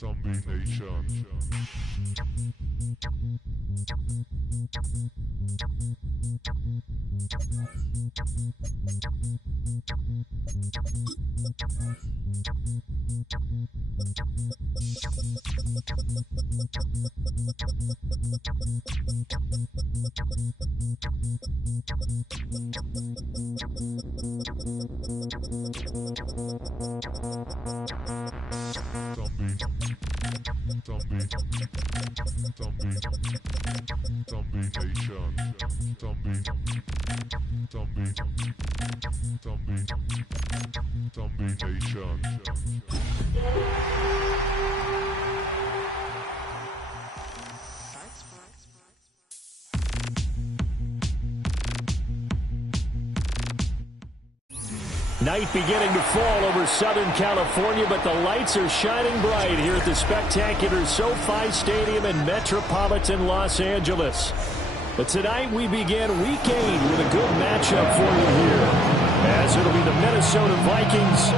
Zombie Nation. Night beginning to fall over Southern California, but the lights are shining bright here at the spectacular SoFi Stadium in metropolitan Los Angeles. But tonight we begin Week 8 with a good matchup for you here, as it'll be the Minnesota Vikings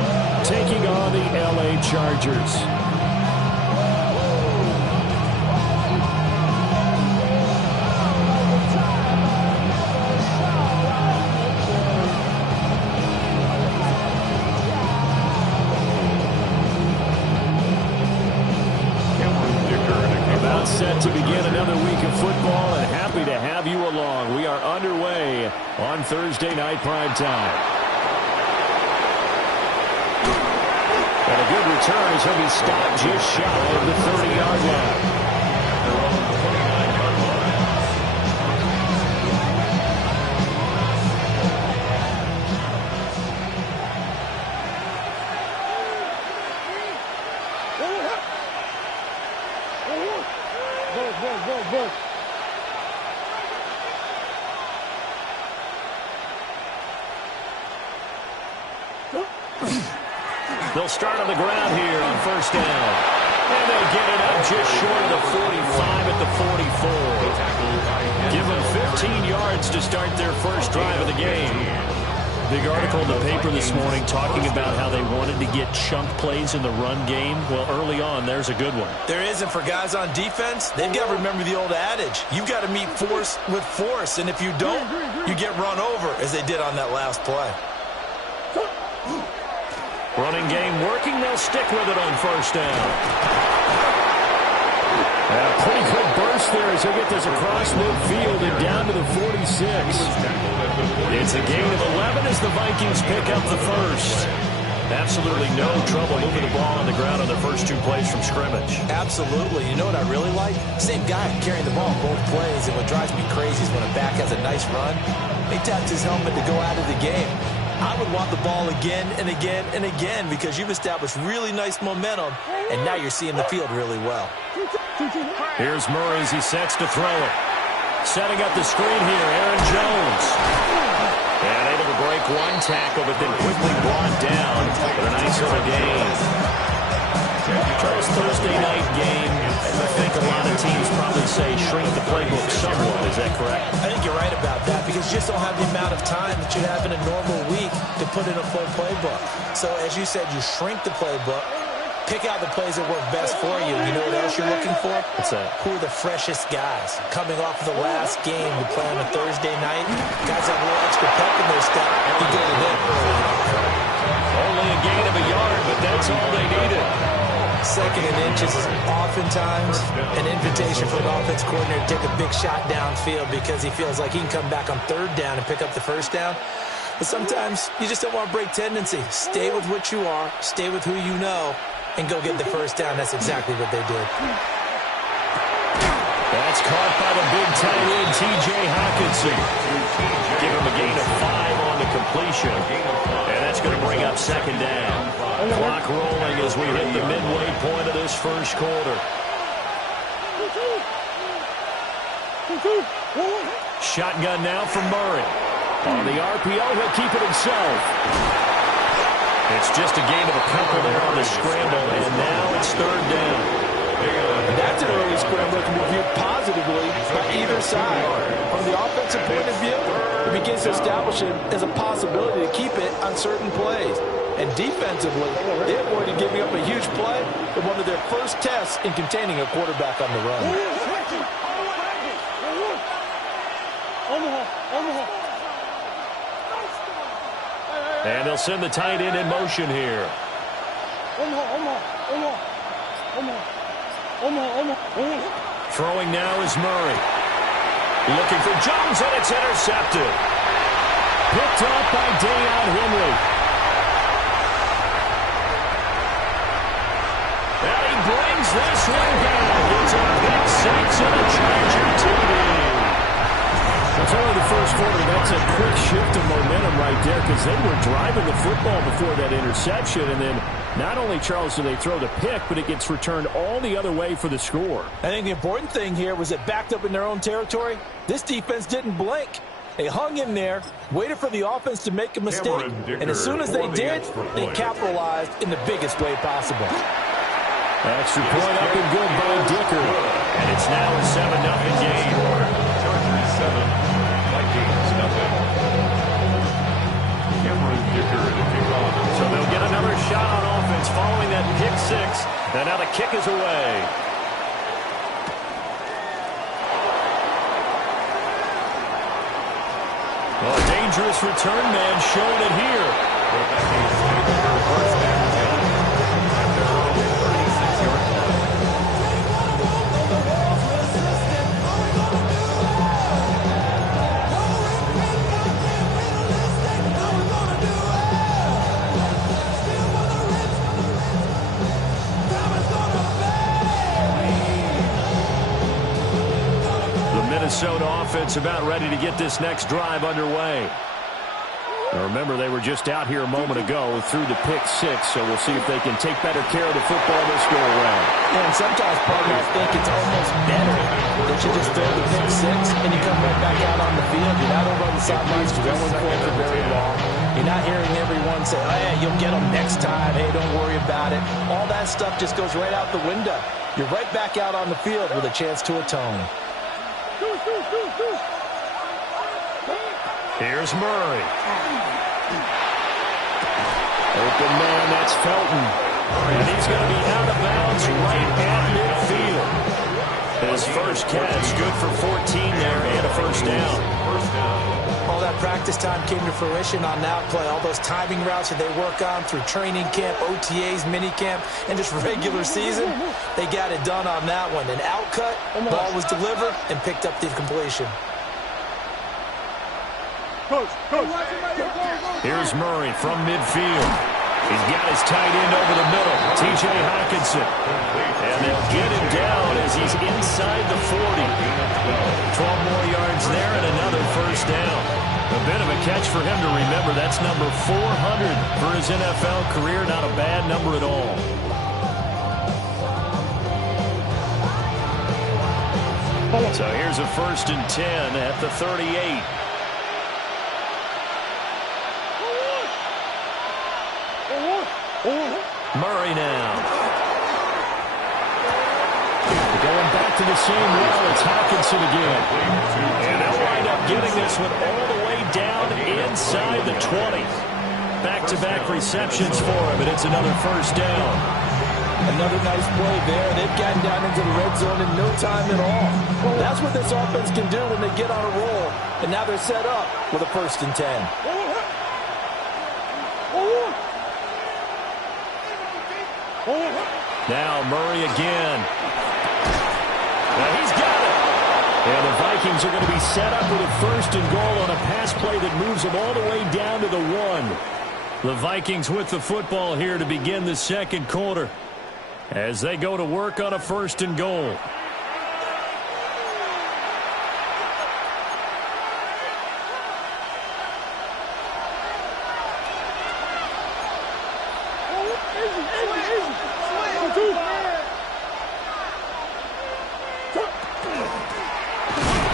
taking on the LA Chargers. Set to begin another week of football, and happy to have you along. We are underway on Thursday night primetime. And a good return as he'll be stopped just shy of the 30-yard line. They'll start on the ground here on first down. And they'll get it up just short of the 45 at the 44. Give them 15 yards to start their first drive of the game. Big article in the paper this morning talking about how they wanted to get chunk plays in the run game. Well, early on, there's a good one. There is, and for guys on defense, they've got to remember the old adage. You've got to meet force with force, and if you don't, you get run over, as they did on that last play. Running game working. They'll stick with it on first down. And a pretty good burst there as they get this across midfield and down to the 46. It's a gain of 11 as the Vikings pick up the first. Absolutely no trouble moving the ball on the ground on their first two plays from scrimmage. Absolutely. You know what I really like? Same guy carrying the ball both plays, and what drives me crazy is when a back has a nice run, he taps his helmet to go out of the game. I would want the ball again and again and again because you've established really nice momentum, and now you're seeing the field really well. Here's Murray as he sets to throw it. Setting up the screen here, Aaron Jones. And able to break one tackle, but then quickly brought down for a nice little gain. Charles, Thursday night game, I think a lot of teams probably say shrink the playbook somewhat. Is that correct? I think you're right about that because you just don't have the amount of time that you have in a normal week to put in a full playbook. So as you said, you shrink the playbook, pick out the plays that work best for you. You know what else you're looking for? What's that? Who are the freshest guys? Coming off of the last game you play on a Thursday night, guys have a little extra pep in their step. You go to them early. Only a gain of a yard, but that's all they needed. Second and inches is oftentimes an invitation for an offense coordinator to take a big shot downfield because he feels like he can come back on third down and pick up the first down. But sometimes you just don't want to break tendency. Stay with what you are, stay with who you know, and go get the first down. That's exactly what they did. That's caught by the big tight end, T.J. Hockenson. Give him a gain of 5 on the completion. And that's going to bring up second down. Clock rolling as we hit the midway point of this first quarter. Shotgun now from Murray. On the RPO, he'll keep it himself. It's just a gain of a couple there on the scramble, and now it's third down. That's an early scramble that can be viewed positively by either side. From the offensive point of view, it begins to establish it as a possibility to keep it on certain plays. And defensively, they avoided giving up a huge play in one of their first tests in containing a quarterback on the run. And they'll send the tight end in motion here. Throwing now is Murray. Looking for Jones, and it's intercepted. Picked up by Dayon Henry. And he brings this one back. It's a pick six and a Charger TD. It's only the first quarter. That's a quick shift of momentum right there because they were driving the football before that interception. And then not only, Charles, do they throw the pick, but it gets returned all the other way for the score. I think the important thing here was it backed up in their own territory. This defense didn't blink. They hung in there, waited for the offense to make a mistake, and as soon as they did, they capitalized in the biggest way possible. Extra point up and good by Dicker. And it's now a 7-0 game. Chargers 7, Vikings nothing. Cameron Dicker to kick off. So they'll get another shot on offense following that pick six. And now the kick is away. Well, a dangerous return man showing it here. The Vikings take over first and 10 at their own 36-yard line. Minnesota offense about ready to get this next drive underway. Now remember, they were just out here a moment ago through the pick six, so we'll see if they can take better care of the football this go around. Yeah, and sometimes, partner, I think it's almost better that you just throw the pick six and you come right back out on the field. You're not over on the sidelines dwelling for it for very long. You're not hearing everyone say, oh, yeah, you'll get them next time. Hey, don't worry about it. All that stuff just goes right out the window. You're right back out on the field with a chance to atone. Here's Murray. Open man, that's Felton. And he's going to be out of bounds right at midfield. His first catch, good for 14 there and a first down. All that practice time came to fruition on that play. All those timing routes that they work on through training camp, OTAs, minicamp, and just regular season, they got it done on that one. An out cut, ball was delivered, and picked up the completion. Here's Murray from midfield. He's got his tight end over the middle, T.J. Hockenson. And they'll get him down as he's inside the 40. 12 more yards there and another first down. A bit of a catch for him to remember. That's number 400 for his NFL career. Not a bad number at all. So here's a 1st and 10 at the 38. Murray now. Going back to the same well, it's Hockenson again. And they'll wind up getting this one all the way down inside the 20. Back-to-back receptions for him, and it's another first down. Another nice play there. They've gotten down into the red zone in no time at all. That's what this offense can do when they get on a roll. And now they're set up with a 1st and 10. Now Murray again. Now he's got it. And the Vikings are going to be set up with a 1st and goal on a pass play that moves them all the way down to the 1. The Vikings with the football here to begin the second quarter as they go to work on a 1st and goal.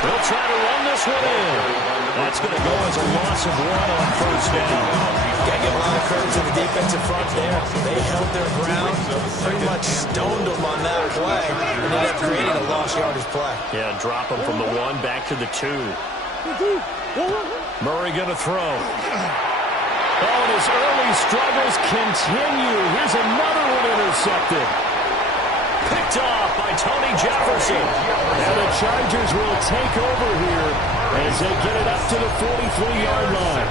They'll try to run this one in. That's going to go as a loss of 1 on 1st down. Got to give a lot of credit to the defensive front there. They held their ground, pretty much stoned them on that play, and ended up creating a lost yardage play. Yeah, drop them from the 1 back to the 2. Murray going to throw. Oh, and his early struggles continue. Here's another one intercepted. Picked off by Tony Jefferson. And the Chargers will take over here as they get it up to the 43-yard line.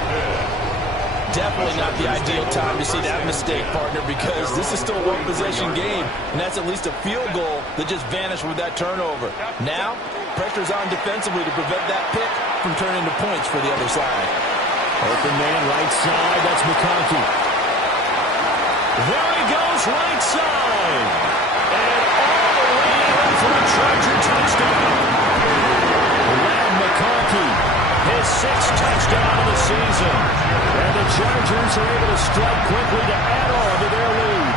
Definitely not the ideal time to see that mistake, partner, because this is still a one-possession game, and that's at least a field goal that just vanished with that turnover. Now, pressure's on defensively to prevent that pick from turning into points for the other side. Open man right side, that's McConkey. There he goes, right side. And all the way in for a Charger touchdown. Ladd McConkey, his 6th touchdown of the season. And the Chargers are able to strike quickly to add on to their lead.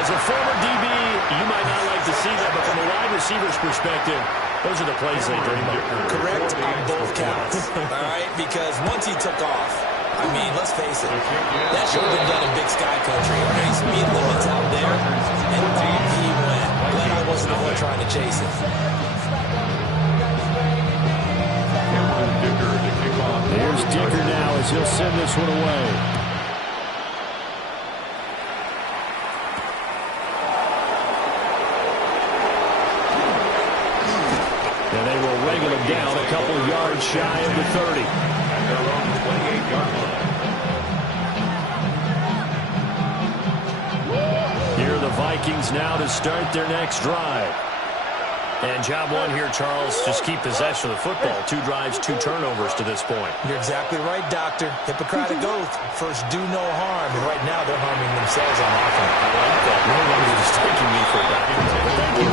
As a former DB, you might not like to see that, but from a wide receiver's perspective, those are the plays they dream of. Correct on both counts. All right, because once he took off, I mean, let's face it, that should have been done in Big Sky Country. All right, speed limits out there, and off he went. Glad I wasn't the one trying to chase him. Here's Dicker now as he'll send this one away. And they will wrangle him down a couple of yards shy of the 30. At their own 28-yard line. Here are the Vikings now to start their next drive. And job one here, Charles, just keep possession of the football. 2 drives, 2 turnovers to this point. You're exactly right, Doctor. Hippocratic oath. First, do no harm. And right now, they're harming themselves on offense. I like that. No longer just taking me for a doctor. But thank you.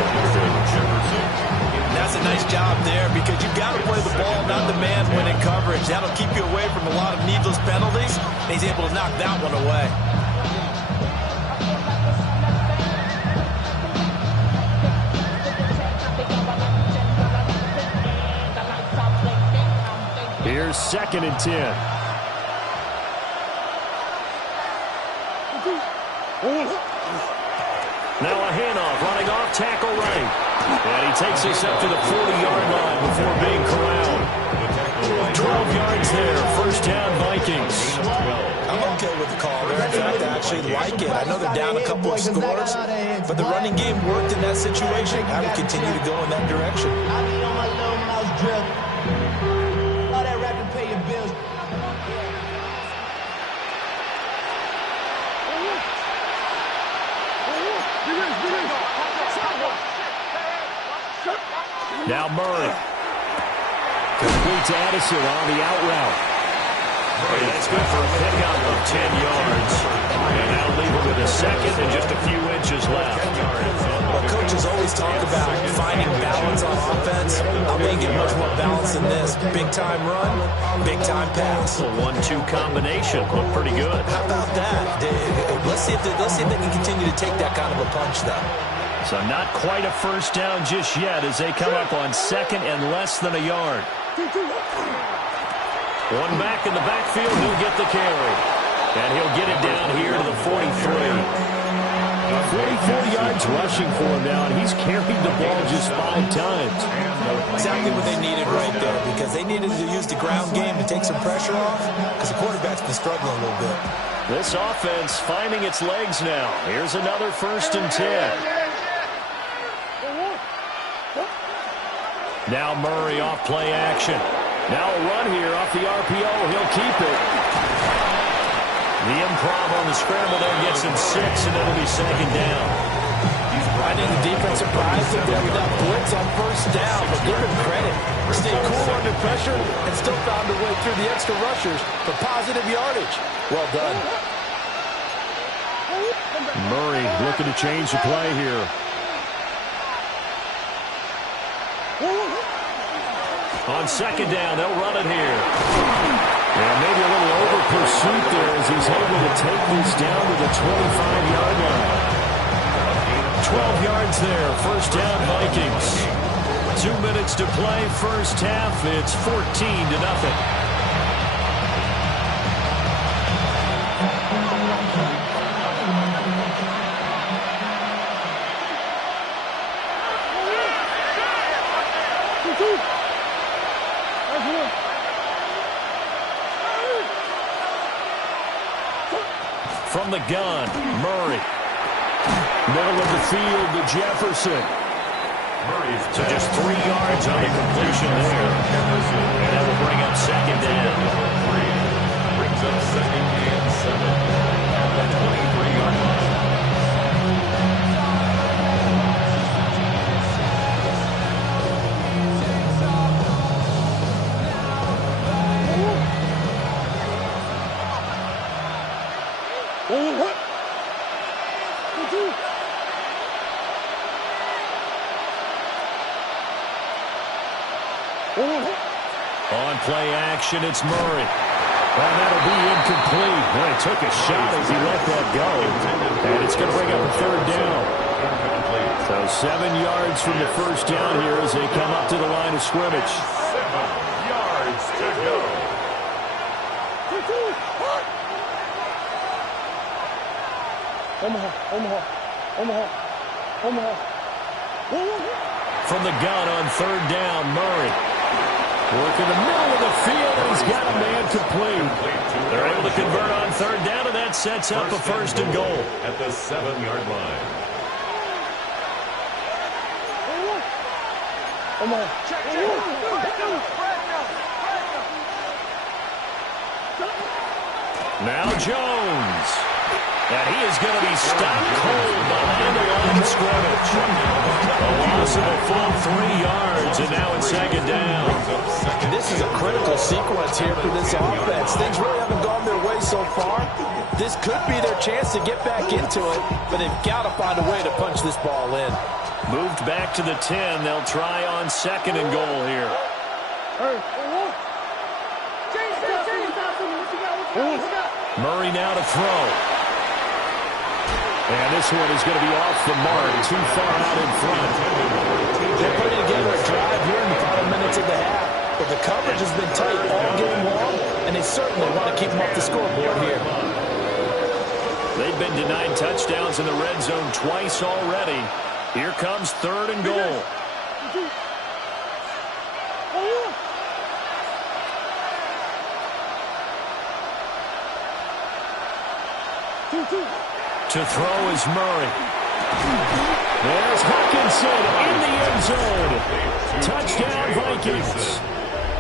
That's a nice job there because you've got to play the ball, not the man when in coverage. That'll keep you away from a lot of needless penalties. He's able to knock that one away. Here's 2nd and 10. Now a handoff, running off, tackle right. And he takes us up to the 40-yard line before being corralled. 12 yards there, first down Vikings. I'm okay with the call there. In fact, I actually like it. I know they're down a couple of scores, but the running game worked in that situation. I would continue to go in that direction. Now Murray. Complete to Addison on the out route. And that's good for a pickup of 10 yards. And that'll leave him with a 2nd and just a few inches left. Well, coaches always talk about finding balance on offense. How they get much more balance than this. Big-time run, big-time pass. A 1-2 combination. Looked pretty good. How about that? Let's see if they can continue to take that kind of a punch, though. So not quite a first down just yet as they come up on 2nd and less than a yard. One back in the backfield, he'll get the carry. And he'll get it down here to the 43. 44 yards rushing for him now, and he's carried the ball just 5 times. Exactly what they needed right there, because they needed to use the ground game to take some pressure off, because the quarterback's been struggling a little bit. This offense finding its legs now. Here's another 1st and 10. Now Murray off play action. Now a run here off the RPO. He'll keep it. The improv on the scramble there gets him 6, and it'll be 2nd down. I think the defense surprised him there with that blitz on first down, but give him credit. Stayed cool under pressure and still found a way through the extra rushers for positive yardage. Well done. Murray looking to change the play here. On 2nd down, they'll run it here. And maybe a little over pursuit there as he's able to take this down to the 25-yard line. 12 yards there, first down Vikings. 2 minutes to play, first half. It's 14-0. From the gun, Murray. Middle of the field to Jefferson. So just 3 yards on the completion there. And that will bring up second down. Brings up second and 7 at the 23-yard line. On play action, it's Murray. And that'll be incomplete. Well, he took a shot as he let that go. And it's going to bring up a third down. So 7 yards from the first down here as they come up to the line of scrimmage. 7 yards to go. From the gun on third down, Murray. Working the middle of the field, and he's got a man complete. They're able to convert on third down, and that sets up a first and goal. At the 7-yard line. Now Jones. And he is going to be stopped cold behind the line of scrimmage. A loss of a full 3 yards, and now it's second down. This is a critical sequence here for this offense. Things really haven't gone their way so far. This could be their chance to get back into it, but they've got to find a way to punch this ball in. Moved back to the 10. They'll try on second and goal here. Murray now to throw. And this one is going to be off the mark, too far out in front. They're putting together a drive here in the final minutes of the half, but the coverage has been tight all game long, and they certainly want to keep them off the scoreboard here. They've been denied touchdowns in the red zone twice already. Here comes third and goal. To throw is Murray. There's Hawkinson in the end zone. Touchdown, Vikings.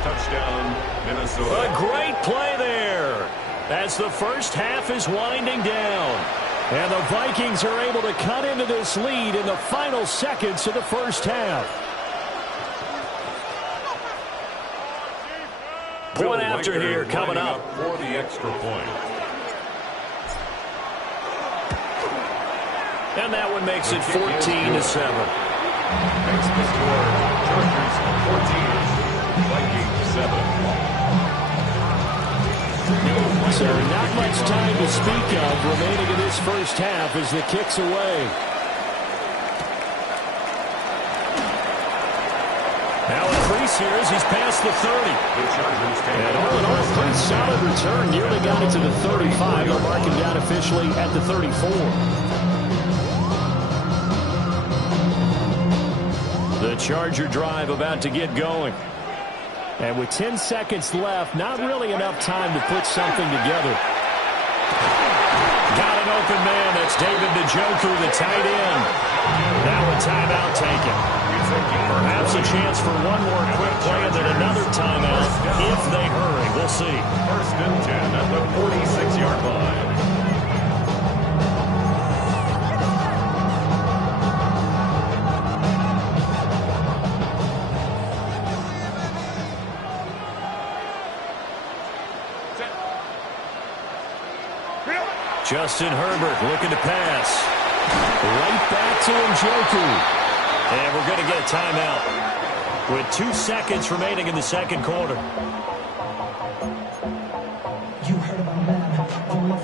Touchdown, Minnesota. A great play there as the first half is winding down. And the Vikings are able to cut into this lead in the final seconds of the first half. Point after here coming up. For the extra point. And that one makes it 14-7. Makes the score Chargers 14, Vikings 7. So not much time to speak of remaining in this first half as the kick's away. Now increase here as he's past the 30. And all in all, a pretty solid return. Nearly got it to the 35. They'll mark him down officially at the 34. The Charger drive about to get going. And with 10 seconds left, not really enough time to put something together. Got an open man. That's David Njoku, the tight end. Now a timeout taken. Perhaps a chance for one more quick play and then another timeout if they hurry. We'll see. First and 10 at the 46-yard line. Justin Herbert looking to pass. Right back to Njoku. And we're going to get a timeout with 2 seconds remaining in the second quarter.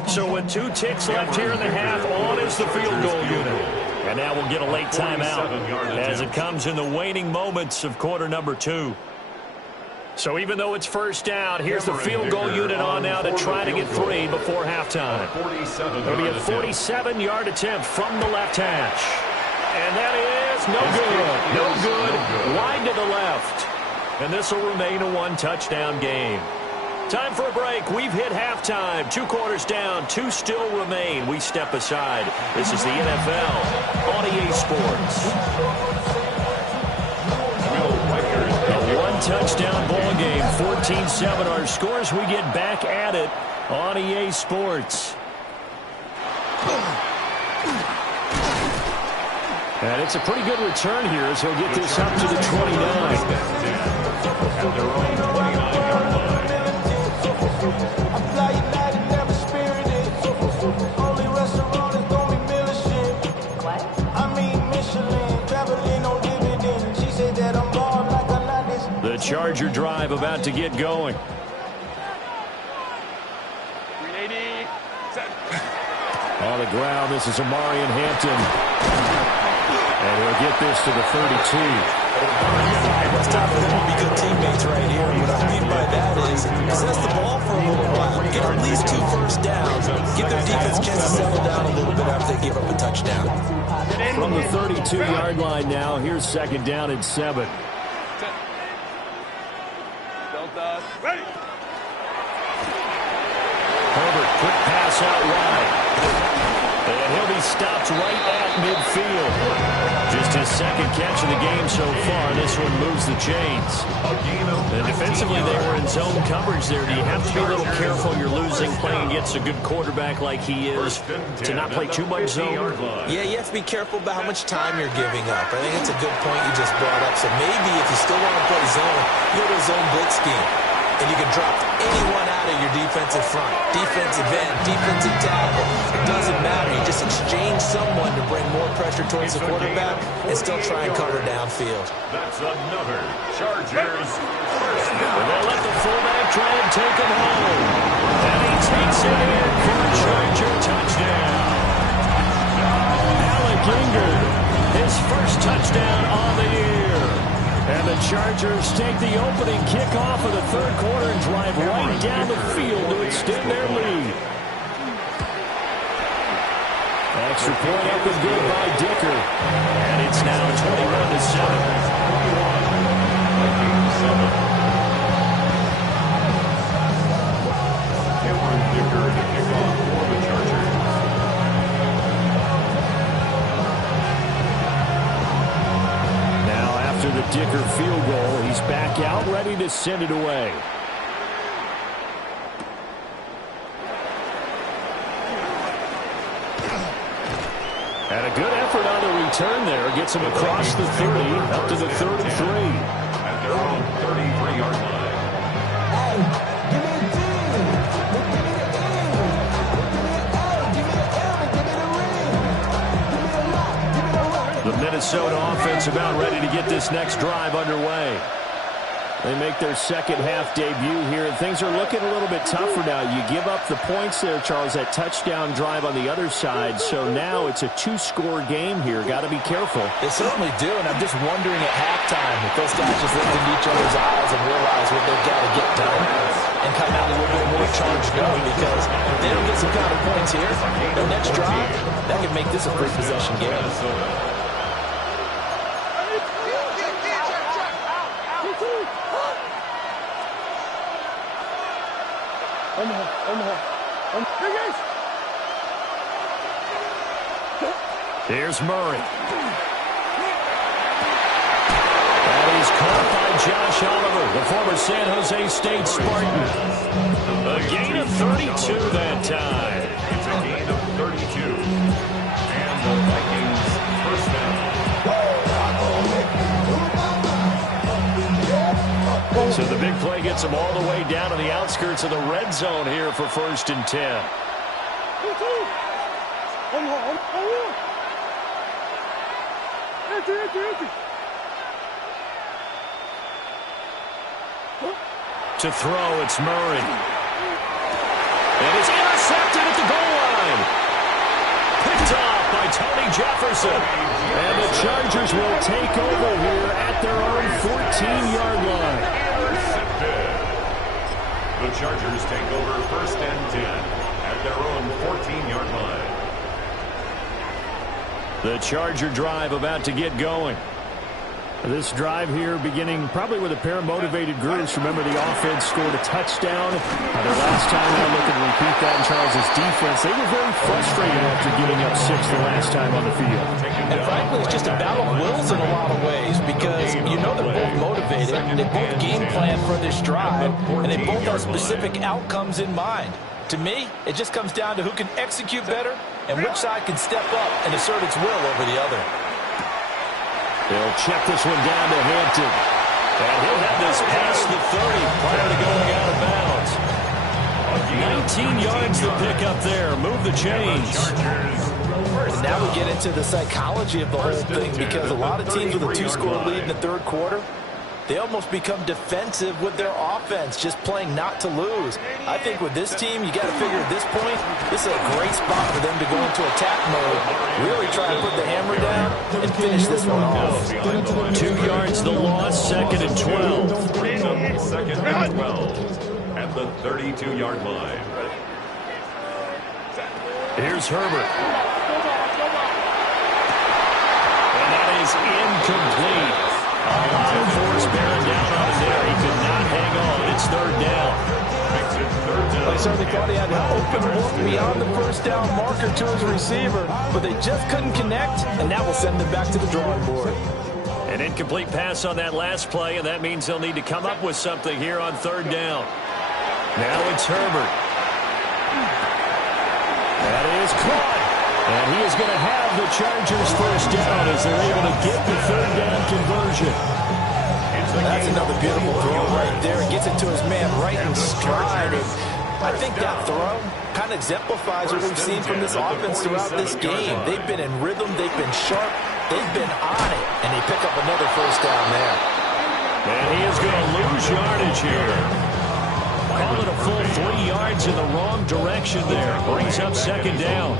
So with 2 ticks left here in the half, on is the field goal unit. And now we'll get a late timeout as it comes in the waning moments of quarter number 2. So even though it's first down, here's the field goal unit on now to try to get 3 before halftime. It'll be a 47-yard attempt from the left hash. And that is no good. Wide to the left. And this will remain a 1-touchdown game. Time for a break. We've hit halftime. 2 quarters down. 2 still remain. We step aside. This is the NFL on EA Sports. A one-touchdown ball game. 14-7 our scores. We get back at it on EA Sports. And it's a pretty good return here as he'll get this up to the 29. At their own 29-yard line. The Charger drive about to get going. 380. Set. On the ground, this is Amarian Hampton. And he'll get this to the 32. It's time for them to be good teammates right here. What I mean by that is possess the ball for a little while. Get at least 2 first downs. Give their defense a chance to settle down a little bit after they give up a touchdown. From the 32-yard line now, here's 2nd down and 7. Delta. Ready. Herbert, quick pass out wide. And he'll be stopped right at midfield. Just his 2nd catch of the game so far. This one moves the chains. And defensively, they were in zone coverage there. Do you have to be a little careful? You're losing playing against a good quarterback like he is to not play too much zone? Yeah, you have to be careful about how much time you're giving up. I think it's a good point you just brought up. So maybe if you still want to play zone, you go to a zone blitz scheme. And you can drop anyone out of your defensive front. Defensive end, defensive tackle. It doesn't matter. You just exchange someone to bring more pressure towards the quarterback and still try and cover downfield. That's another Chargers first down. And they'll let the fullback try and take him home. And he takes it in for a Charger touchdown. Alec Inger, his first touchdown on the year. And the Chargers take the opening kickoff of the 3rd quarter and drive right down the field to extend their lead. Extra point up and good by Dicker. And it's now 21-7. Cameron Dicker to kick off for the Chargers. Now after the Dicker field goal, he's back out, ready to send it away. And a good effort on the return there. Gets him across the 30, up to the 3rd and 3. At their own 33-yard line. The Minnesota offense about ready to get this next drive underway. They make their 2nd half debut here, and things are looking a little bit tougher now. You give up the points there, Charles, that touchdown drive on the other side, so now it's a 2-score game here. Got to be careful. They certainly do, and I'm just wondering at halftime if those guys just look into each other's eyes and realize what they've got to get done and come out a little bit more charged up, because if they don't get some kind of points here, their next drive, that could make this a free-possession game. Here's Murray. And he's caught by Josh Oliver, the former San Jose State Spartan. A gain of 32 that time. It's a gain of 32. And the Vikings first down. So the big play gets them all the way down to the outskirts of the red zone here for 1st and 10. To throw, it's Murray. And it's intercepted at the goal line. Picked off by Tony Jefferson. And the Chargers will take over here at their own 14-yard line. The Chargers take over 1st and 10 at their own 14-yard line. The Charger drive about to get going. This drive here beginning probably with a pair of motivated groups. Remember, the offense scored a touchdown. Their last time out, looking to repeat that in Charles' defense. They were very frustrated after giving up 6 the last time on the field. And frankly, it's just a battle of wills in a lot of ways because you know they're both motivated. They both game plan for this drive, and they both have specific outcomes in mind. To me, it just comes down to who can execute better and which side can step up and assert its will over the other. They'll check this one down to Hampton. And he'll have this past the 30 prior to going out of bounds. 19 yards to pick up there. Move the chains. And now we get into the psychology of the whole thing because a lot of teams with a 2-score lead in the third quarter, they almost become defensive with their offense, just playing not to lose. I think with this team, you got to figure at this point, this is a great spot for them to go into attack mode, really try to put the hammer down and finish this one off. 2 yards the loss, 2nd and 12. Brings up 2nd and 12 at the 32-yard line. Here's Herbert. And that is incomplete. A lot of force bearing down on him there. He could not hang on. It's 3rd down. I certainly thought he had an open look beyond the first down marker to his receiver, but they just couldn't connect, and that will send them back to the drawing board. An incomplete pass on that last play, and that means they'll need to come up with something here on 3rd down. Now it's Herbert. That is caught. And he is going to have the Chargers first down as they're able to get the 3rd down conversion. That's another beautiful throw right there. It gets it to his man right in stride. And I think that throw kind of exemplifies what we've seen from this offense throughout this game. They've been in rhythm. They've been sharp. They've been on it. And they pick up another first down there. And he is going to lose yardage here. Call it a full 3 yards in the wrong direction there. Brings up 2nd down.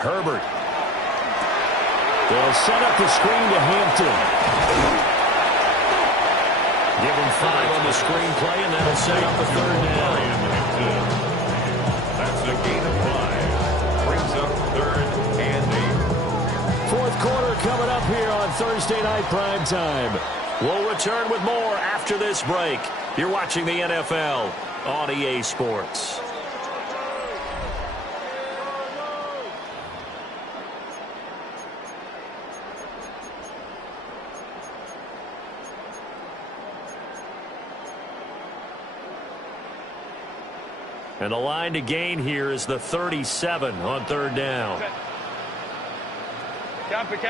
Herbert. They'll set up the screen to Hampton. Give him 5 on the screen play, and that'll set up the 3rd down. That's a gain of 5. Brings up 3rd and 8. 4th quarter coming up here on Thursday Night Prime Time. We'll return with more after this break. You're watching the NFL on EA Sports. And the line to gain here is the 37 on 3rd down. Camp it.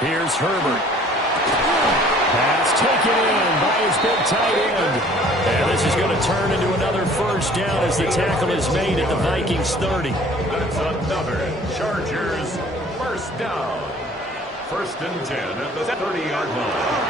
Here's Herbert. Pass taken in by his big tight end. And this is going to turn into another first down as the tackle is made at the Vikings 30. That's another Chargers first down. 1st and 10 at the 30-yard line.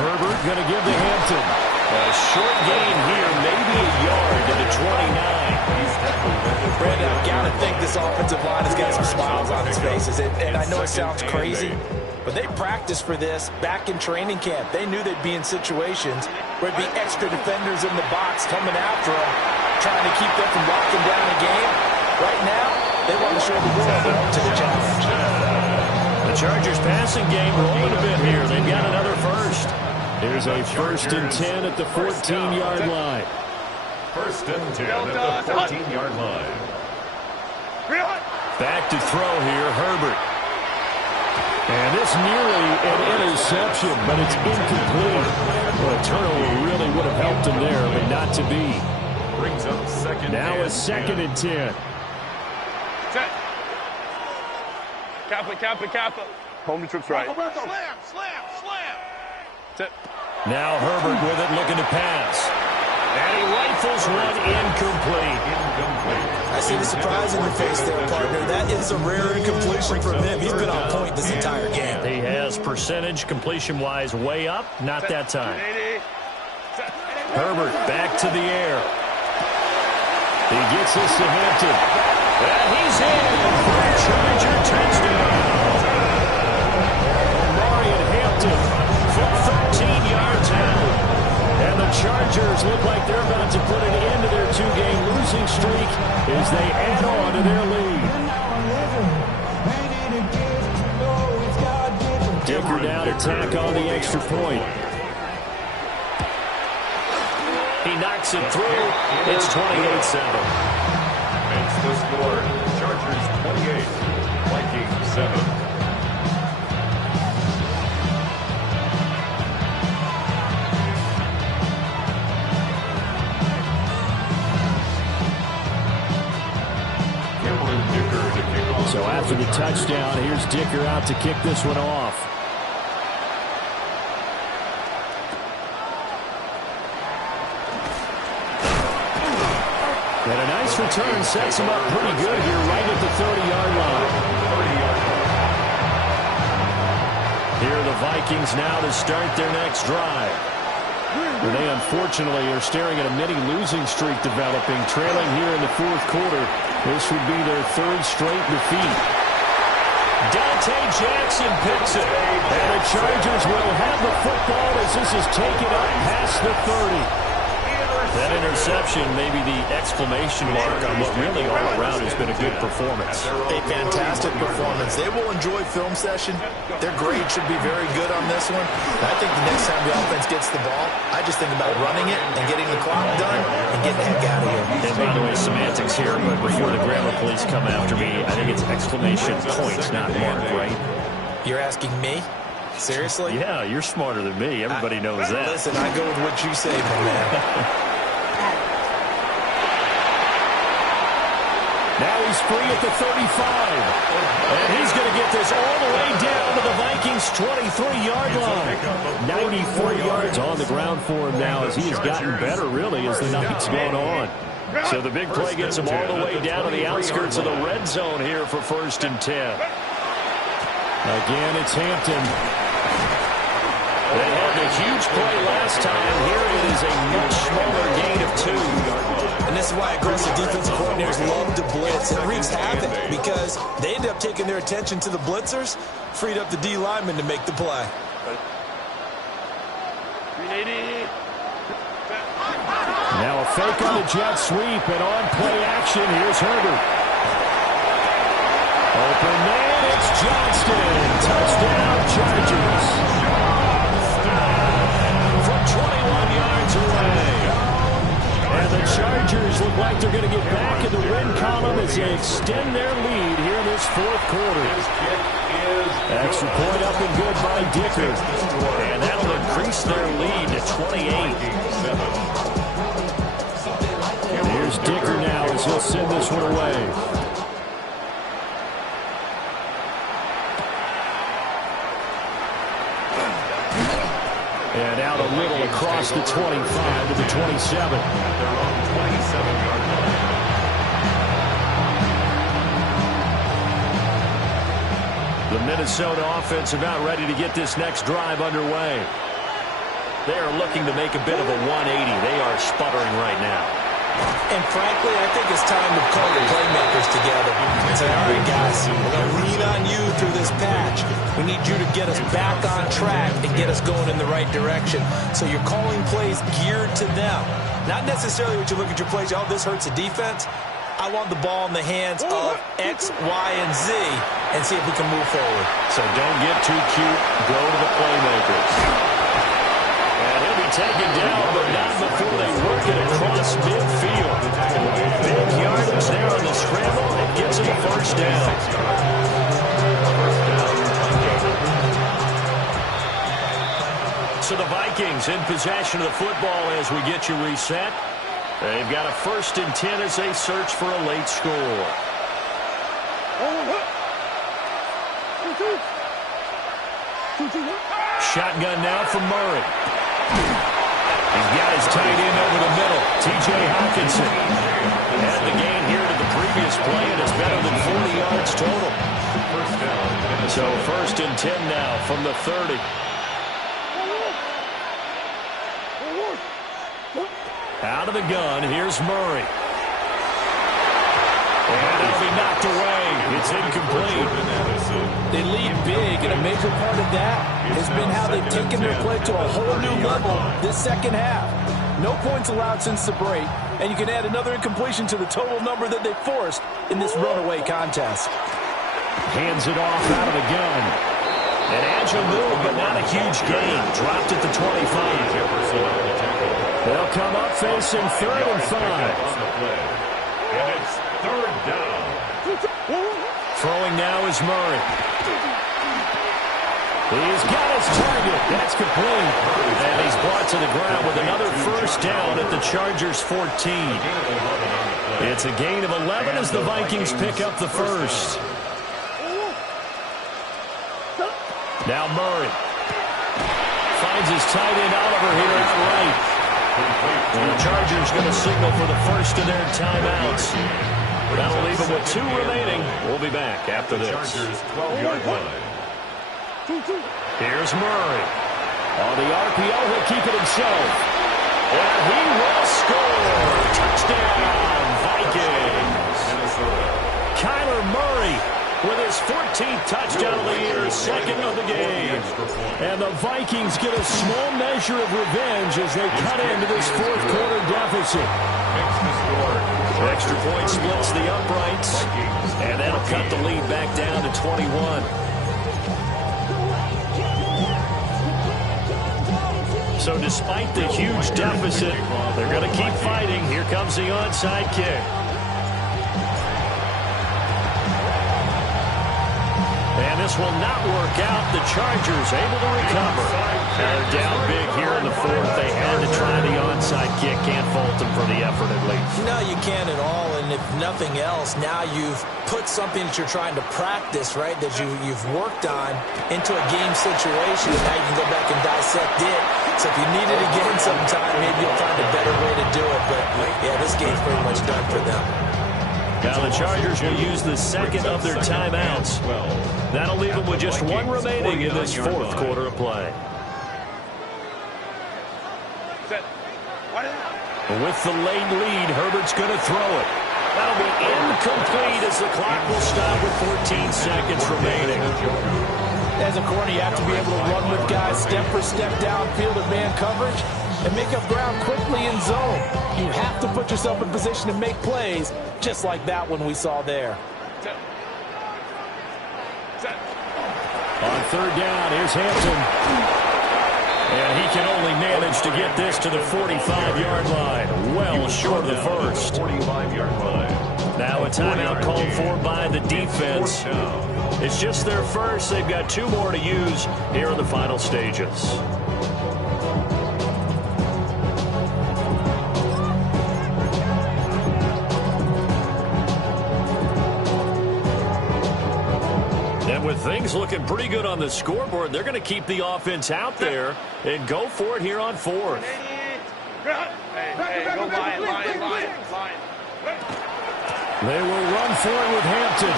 Herbert going to give to Hampton. A short gain here, maybe a yard to the 29. Brandon, I've got to think this offensive line has got some smiles on its faces. And I know it sounds crazy, but they practiced for this back in training camp. They knew they'd be in situations where there'd be extra defenders in the box coming after them, trying to keep them from locking down a game. Right now, they want to show the world they're up to the challenge. The Chargers passing game rolling a bit here. They've got another first. Here's a 1st and 10 at the 14-yard line. 1st and 10 at the 14-yard line. Back to throw here, Herbert. And this nearly an interception, but it's incomplete. Well, a turnover really would have helped him there, but not to be. Brings up 2nd Now and a 2nd and 10. Set. Kappa. Home to trips right. Slam. Set. Now Herbert with it, looking to pass. And he rifles one incomplete. I see the surprise in your face there, partner. That is a rare incompletion from him. He's been on point this entire game. He has percentage completion-wise way up. Not that time. Herbert back to the air. He gets this to Hampton. And he's in for a Charger touchdown. Marion Hampton from 13 yards out. And the Chargers look like they're about to put an end to their 2-game losing streak as they add on to their lead. Dicker down to tack on the extra point. He knocks it through. It's 28-7. Makes the score. Chargers 28, Vikings 7. So after the touchdown, here's Dicker out to kick this one off. And a nice return sets him up pretty good here right at the 30-yard line. Here are the Vikings now to start their next drive. And they unfortunately are staring at a mini losing streak developing, trailing here in the fourth quarter. This would be their third straight defeat. Dante Jackson picks it. And the Chargers will have the football as this is taken up past the 30. That interception may be the exclamation mark on what really all around has been a good performance. A fantastic performance. They will enjoy film session. Their grade should be very good on this one. And I think the next time the offense gets the ball, I just think about running it and getting the clock done and getting the heck out of here. And by the way, semantics here, but before the grammar police come after me, I think it's exclamation points, not mark, right? You're asking me? Seriously? Yeah, you're smarter than me. Everybody knows that. Listen, I go with what you say, my man. Now he's free at the 35. And he's going to get this all the way down to the Vikings' 23-yard line. 94 yards on the ground for him now as he has gotten better, really, as the night's gone on. So the big play gets him all the way down to the outskirts of the red zone here for 1st and 10. Again, it's Hampton. They had a huge play last time. Here it is a much smaller gain of 2. And this is why aggressive defensive coordinators love to blitz. It wreaks havoc because they end up taking their attention to the blitzers, freed up the D lineman to make the play. Now a fake on the jet sweep and on play action. Here's Herbert. Open man, it's Johnston. Touchdown, Chargers. From 21 yards away. And the Chargers look like they're going to get back in the win column as they extend their lead here in this fourth quarter. Extra point up and good by Dicker. And that'll increase their lead to 28. And here's Dicker now as he'll send this one away. And out a little across the 25 to the 27. Their own 27-yard line. The Minnesota offense about ready to get this next drive underway. They are looking to make a bit of a 180. They are sputtering right now. And frankly, I think it's time to call the playmakers together and say, all right, guys, we're going to lean on you through this patch. We need you to get us back on track and get us going in the right direction. So you're calling plays geared to them. Not necessarily what you look at your plays, oh, this hurts the defense. I want the ball in the hands of X, Y, and Z and see if we can move forward. So don't get too cute. Go to the playmakers. Taken down, but not before they work it across midfield. Big yardage there on the scramble. It gets him a first down. So the Vikings in possession of the football as we get you reset. They've got a 1st and 10 as they search for a late score. Shotgun now from Murray. He's got his tight end over the middle, T.J. Hawkinson. And the gain here to the previous play, and it's better than 40 yards total. So 1st and 10 now from the 30. Out of the gun, here's Murray. And it'll be knocked away. It's incomplete. They lead big, and a major part of that has been how they've taken their play to a whole new level this second half. No points allowed since the break, and you can add another incompletion to the total number that they forced in this runaway contest. Hands it off out of the gun. An agile move, but not a huge gain. Dropped at the 25. They'll come up facing 3rd and 5. And it's 3rd down. Throwing now is Murray. He's got his target. That's complete. And he's brought to the ground with another 1st down at the Chargers' 14. It's a gain of 11 as the Vikings pick up the 1st. Now Murray finds his tight end Oliver here out right. And the Chargers going to signal for the 1st of their timeouts. That'll leave them with 2 remaining. We'll be back after this. Chargers 12-yard line. Here's Murray. On the RPO, he'll keep it himself. And he will score. Touchdown, Vikings. Kyler Murray with his 14th touchdown of the year, 2nd of the game. And the Vikings get a small measure of revenge as they cut into this 4th quarter deficit. Extra point splits the uprights, and that'll cut the lead back down to 21. So despite the huge deficit, they're going to keep fighting. Here comes the onside kick. And this will not work out. The Chargers able to recover. They're down big here in the 4th. They had to try the onside kick. Can't fault them for the effort at least. No, you can't at all. And if nothing else, now you've put something that you're trying to practice, right, that you've worked on into a game situation. And now you can go back and dissect it. So if you need it again sometime, maybe you'll find a better way to do it. But, yeah, this game's pretty much done for them. Now the Chargers will use the 2nd of their timeouts. That'll leave them with just 1 remaining in this 4th quarter of play. With the late lead, Herbert's going to throw it. That'll be incomplete as the clock will stop with 14 seconds remaining. As a corner, you have to be able to run with guys step for step downfield in man coverage and make up ground quickly in zone. You have to put yourself in position to make plays, just like that one we saw there. On 3rd down, here's Hampton. And he can only manage to get this to the 45-yard line. Well short of the 1st. 45-yard line. Now a timeout called for by the defense. It's just their 1st. They've got 2 more to use here in the final stages. With things looking pretty good on the scoreboard, they're going to keep the offense out there and go for it here on 4th. They will run for it with Hampton.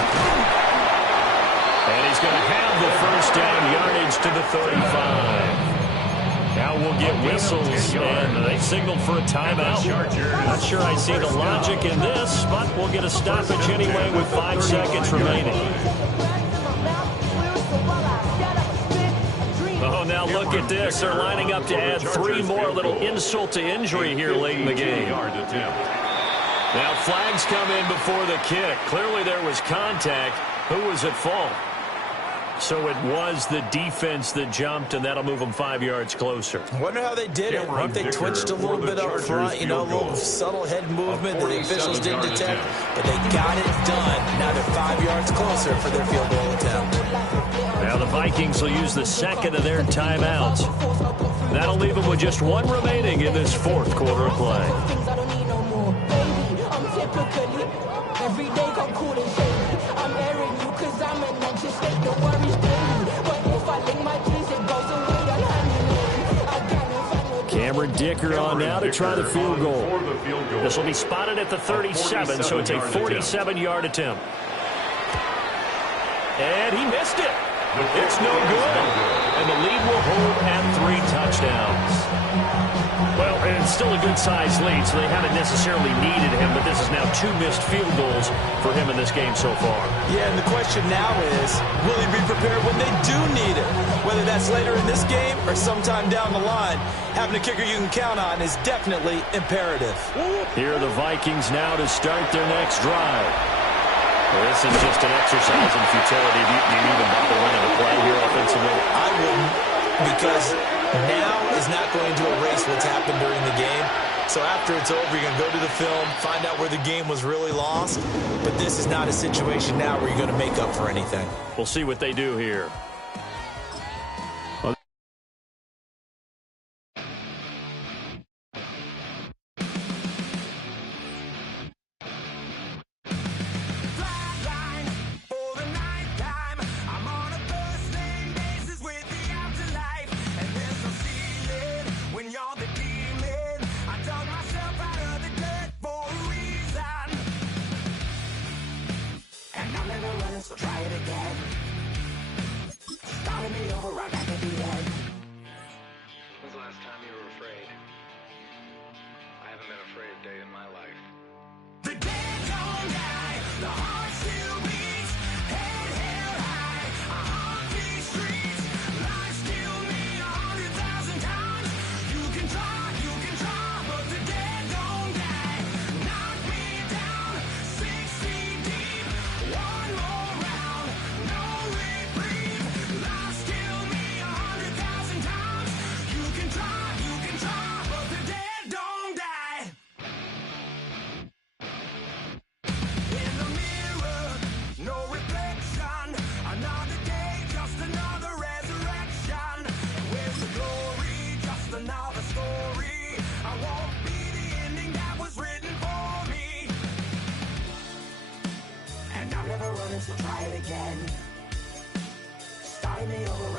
And he's going to have the 1st down yardage to the 35. Now we'll get whistles, and they signaled for a timeout. Not sure I see the logic in this, but we'll get a stoppage anyway with 5 seconds remaining. Oh, now look at this. They're lining up to add 3 more. Little insult to injury here late in the game. Now flags come in before the kick. Clearly there was contact. Who was at fault? So it was the defense that jumped, and that'll move them 5 yards closer. Wonder how they did it. I think they twitched a little bit up front, you know, a little subtle head movement that the officials didn't detect, but they got it done. Now they're 5 yards closer for their field goal attempt. Now the Vikings will use the 2nd of their timeouts. That'll leave them with just 1 remaining in this 4th quarter of play. Cameron Dicker on now to try the field goal. This will be spotted at the 37, so it's a 47-yard attempt. And he missed it. It's no good. And the lead will hold at 3 touchdowns. Well, and it's still a good-sized lead, so they haven't necessarily needed him, but this is now 2 missed field goals for him in this game so far. Yeah, and the question now is, will he be prepared when they do need it? Whether that's later in this game or sometime down the line, having a kicker you can count on is definitely imperative. Here are the Vikings now to start their next drive. Well, this is just an exercise in futility. Do you even bother running a play here offensively? I wouldn't, because now is not going to erase what's happened during the game. So after it's over, you're going to go to the film, find out where the game was really lost. But this is not a situation now where you're going to make up for anything. We'll see what they do here. So try it again. Starting me over right back at the end. When's the last time you were afraid? I haven't been afraid a day in my life. The dead don't die, the heart still beats, head held high, I haunt these streets, life still me 100,000 times. You can try, but the dead don't die. Knock me down, 6 feet deep, one more round, no reprieve, life still me 100,000 times. You can try, but the dead don't die. In the mirror, no reflection. Another day, just another resurrection. Where's the glory? Just another story. I won't be the ending that was written for me. And I'm never running, so try it again. Starting me over